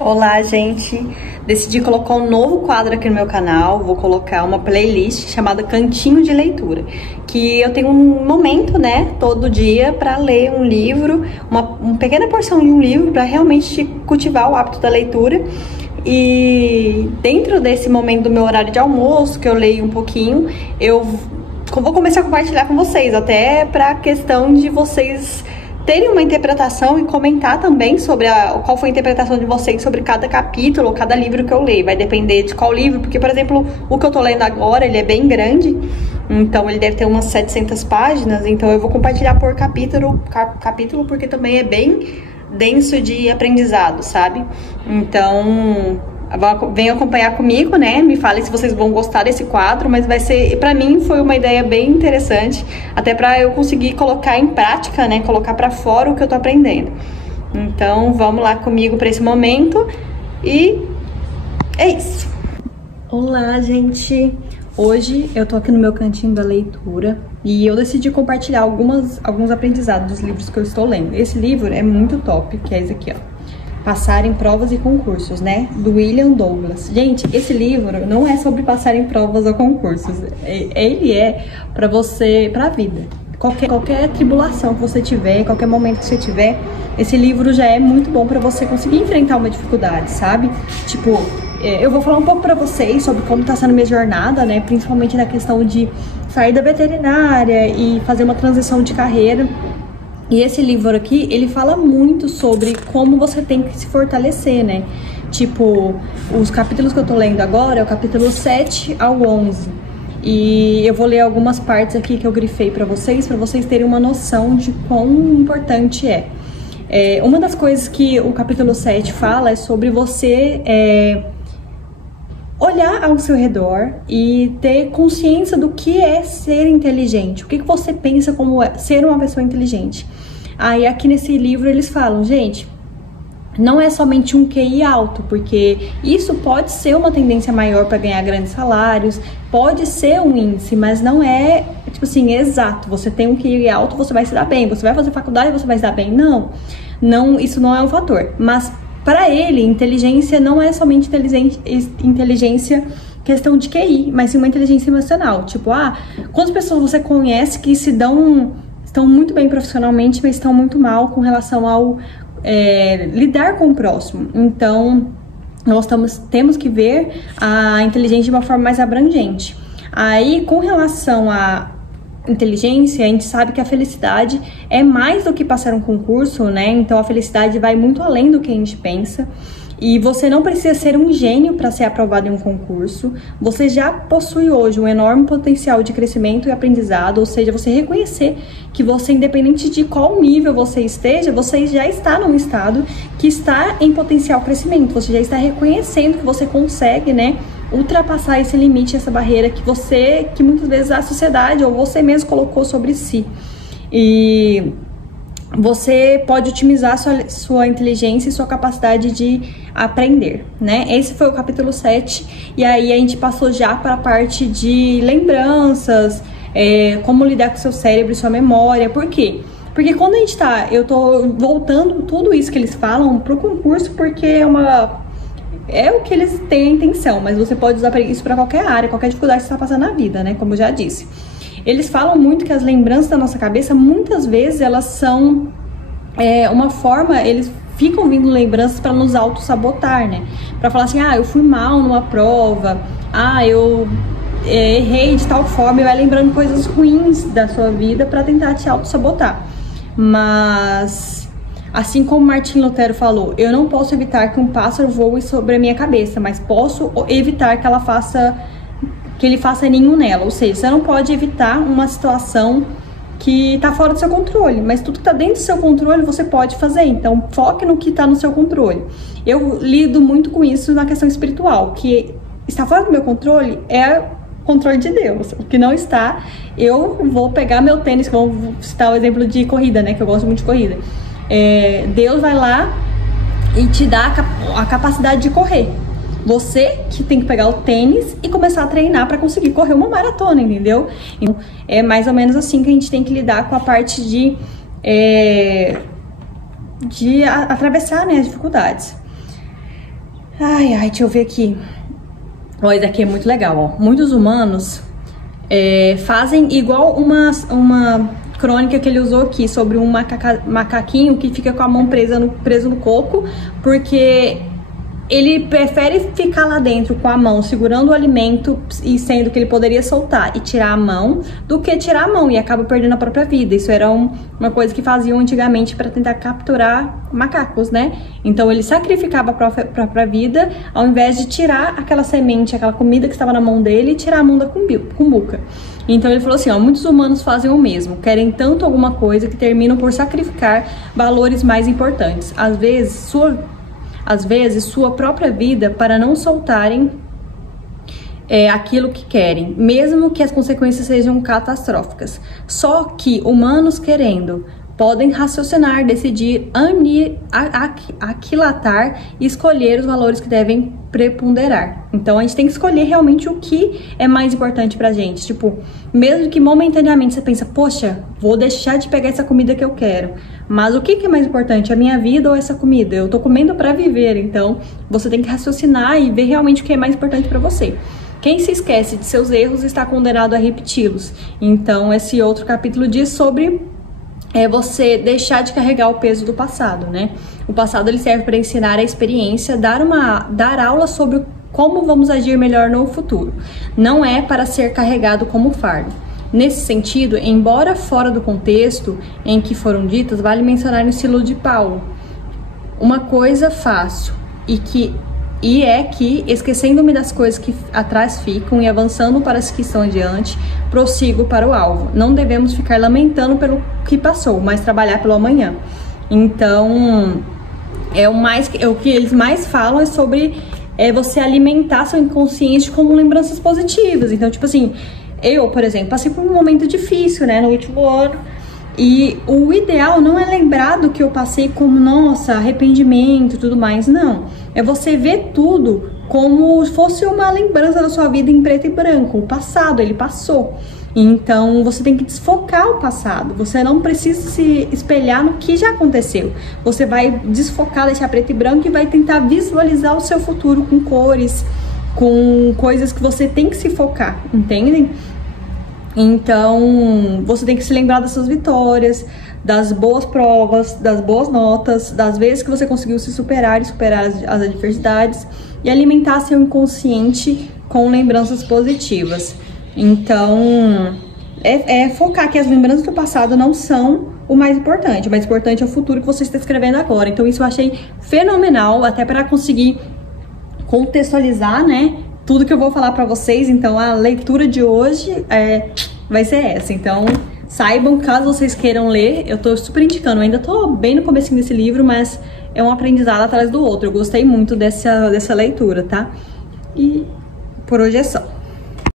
Olá, gente! Decidi colocar um novo quadro aqui no meu canal. Vou colocar uma playlist chamada Cantinho de Leitura, que eu tenho um momento, né, todo dia para ler um livro, uma pequena porção de um livro para realmente cultivar o hábito da leitura. E dentro desse momento do meu horário de almoço, que eu leio um pouquinho, eu vou começar a compartilhar com vocês, até para a questão de vocês terem uma interpretação e comentar também sobre qual foi a interpretação de vocês sobre cada capítulo ou cada livro que eu leio. Vai depender de qual livro, porque, por exemplo, o que eu tô lendo agora, ele é bem grande, então ele deve ter umas 700 páginas, então eu vou compartilhar por capítulo, porque também é bem denso de aprendizado, sabe? Então venham acompanhar comigo, né? Me falem se vocês vão gostar desse quadro, mas vai ser, pra mim, foi uma ideia bem interessante, até pra eu conseguir colocar em prática, né? Colocar pra fora o que eu tô aprendendo. Então, vamos lá comigo pra esse momento e é isso. Olá, gente! Hoje eu tô aqui no meu cantinho da leitura e eu decidi compartilhar alguns aprendizados dos livros que eu estou lendo. Esse livro é muito top, que é esse aqui, ó. Passar em Provas e Concursos, né? Do William Douglas. Gente, esse livro não é sobre passar em provas ou concursos. Ele é pra você, pra vida. Qualquer tribulação que você tiver, qualquer momento que você tiver, esse livro já é muito bom pra você conseguir enfrentar uma dificuldade, sabe? Tipo, eu vou falar um pouco pra vocês sobre como tá sendo minha jornada, né? Principalmente na questão de sair da veterinária e fazer uma transição de carreira. E esse livro aqui, ele fala muito sobre como você tem que se fortalecer, né? Tipo, os capítulos que eu tô lendo agora é o capítulo 7 ao 11. E eu vou ler algumas partes aqui que eu grifei pra vocês terem uma noção de quão importante é. Uma das coisas que o capítulo 7 fala é sobre você olhar ao seu redor e ter consciência do que é ser inteligente. O que você pensa como ser uma pessoa inteligente. Aí aqui nesse livro eles falam, gente, não é somente um QI alto, porque isso pode ser uma tendência maior para ganhar grandes salários, pode ser um índice, mas não é, tipo assim, exato. Você tem um QI alto, você vai se dar bem, você vai fazer faculdade, você vai se dar bem. Não, isso não é um fator. Mas para ele, inteligência não é somente inteligência questão de QI, mas sim uma inteligência emocional. Tipo, quantas pessoas você conhece que estão muito bem profissionalmente, mas estão muito mal com relação ao lidar com o próximo. Então, nós temos que ver a inteligência de uma forma mais abrangente. Aí, com relação à inteligência, a gente sabe que a felicidade é mais do que passar um concurso, né? Então a felicidade vai muito além do que a gente pensa. E você não precisa ser um gênio para ser aprovado em um concurso. Você já possui hoje um enorme potencial de crescimento e aprendizado, ou seja, você reconhecer que você, independente de qual nível você esteja, você já está num estado que está em potencial crescimento. Você já está reconhecendo que você consegue, né, ultrapassar esse limite, essa barreira que muitas vezes a sociedade ou você mesmo colocou sobre si. E você pode otimizar sua inteligência e sua capacidade de aprender, né? Esse foi o capítulo 7, e aí a gente passou já para a parte de lembranças, como lidar com seu cérebro e sua memória. Por quê? Porque quando eu tô voltando tudo isso que eles falam pro concurso, porque é o que eles têm a intenção, mas você pode usar isso para qualquer área, qualquer dificuldade que você está passando na vida, né? Como eu já disse. Eles falam muito que as lembranças da nossa cabeça, muitas vezes, elas são uma forma, eles ficam vindo lembranças para nos auto-sabotar, né? Para falar assim, eu fui mal numa prova, eu errei de tal forma, e vai lembrando coisas ruins da sua vida para tentar te auto-sabotar. Mas assim como Martim Lutero falou, eu não posso evitar que um pássaro voe sobre a minha cabeça, mas posso evitar que ele faça ninho nela. Ou seja, você não pode evitar uma situação que está fora do seu controle, mas tudo que está dentro do seu controle você pode fazer. Então foque no que está no seu controle. Eu lido muito com isso na questão espiritual, que está fora do meu controle é controle de Deus. O que não está, eu vou pegar meu tênis, vou citar o exemplo de corrida, né, que eu gosto muito de corrida. Deus vai lá e te dá a capacidade de correr. Você que tem que pegar o tênis e começar a treinar para conseguir correr uma maratona, entendeu? Então, é mais ou menos assim que a gente tem que lidar com a parte de atravessar, né, as dificuldades. Ai, deixa eu ver aqui. Ó, esse daqui é muito legal, ó. Muitos humanos fazem igual uma crônica que ele usou aqui sobre um macaquinho que fica com a mão preso no coco, porque ele prefere ficar lá dentro com a mão segurando o alimento e sendo que ele poderia soltar e tirar a mão, do que tirar a mão e acaba perdendo a própria vida. Isso era uma coisa que faziam antigamente para tentar capturar macacos, né? Então ele sacrificava a própria vida ao invés de tirar aquela semente, aquela comida que estava na mão dele e tirar a mão da cumbuca. Então ele falou assim, ó, muitos humanos fazem o mesmo, querem tanto alguma coisa que terminam por sacrificar valores mais importantes. Às vezes sua própria vida para não soltarem aquilo que querem, mesmo que as consequências sejam catastróficas. Só que humanos querendo podem raciocinar, decidir, aquilatar e escolher os valores que devem preponderar. Então a gente tem que escolher realmente o que é mais importante pra gente. Tipo, mesmo que momentaneamente você pensa, poxa, vou deixar de pegar essa comida que eu quero, mas o que é mais importante, a minha vida ou essa comida? Eu tô comendo pra viver, então você tem que raciocinar e ver realmente o que é mais importante pra você. Quem se esquece de seus erros está condenado a repeti-los. Então esse outro capítulo diz sobre você deixar de carregar o peso do passado, né? O passado ele serve para ensinar a experiência, dar aula sobre como vamos agir melhor no futuro. Não é para ser carregado como fardo. Nesse sentido, embora fora do contexto em que foram ditas, vale mencionar no estilo de Paulo. Uma coisa faço e é que, esquecendo-me das coisas que atrás ficam e avançando para as que estão adiante, prossigo para o alvo. Não devemos ficar lamentando pelo que passou, mas trabalhar pelo amanhã. Então, o que eles mais falam é sobre você alimentar seu inconsciente com lembranças positivas. Então, tipo assim, eu, por exemplo, passei por um momento difícil, né, no último ano. E o ideal não é lembrar do que eu passei como, nossa, arrependimento e tudo mais, não. É você ver tudo como se fosse uma lembrança da sua vida em preto e branco. O passado, ele passou. Então, você tem que desfocar o passado. Você não precisa se espelhar no que já aconteceu. Você vai desfocar, deixar preto e branco e vai tentar visualizar o seu futuro com cores, com coisas que você tem que se focar, entendem? Então, você tem que se lembrar das suas vitórias, das boas provas, das boas notas, das vezes que você conseguiu se superar e superar as adversidades e alimentar seu inconsciente com lembranças positivas. Então, focar que as lembranças do passado não são o mais importante. O mais importante é o futuro que você está escrevendo agora. Então, isso eu achei fenomenal, até para conseguir contextualizar, né? Tudo que eu vou falar pra vocês. Então a leitura de hoje vai ser essa. Então saibam, caso vocês queiram ler, eu tô super indicando. Eu ainda tô bem no comecinho desse livro, mas é um aprendizado atrás do outro. Eu gostei muito dessa leitura, tá? E por hoje é só.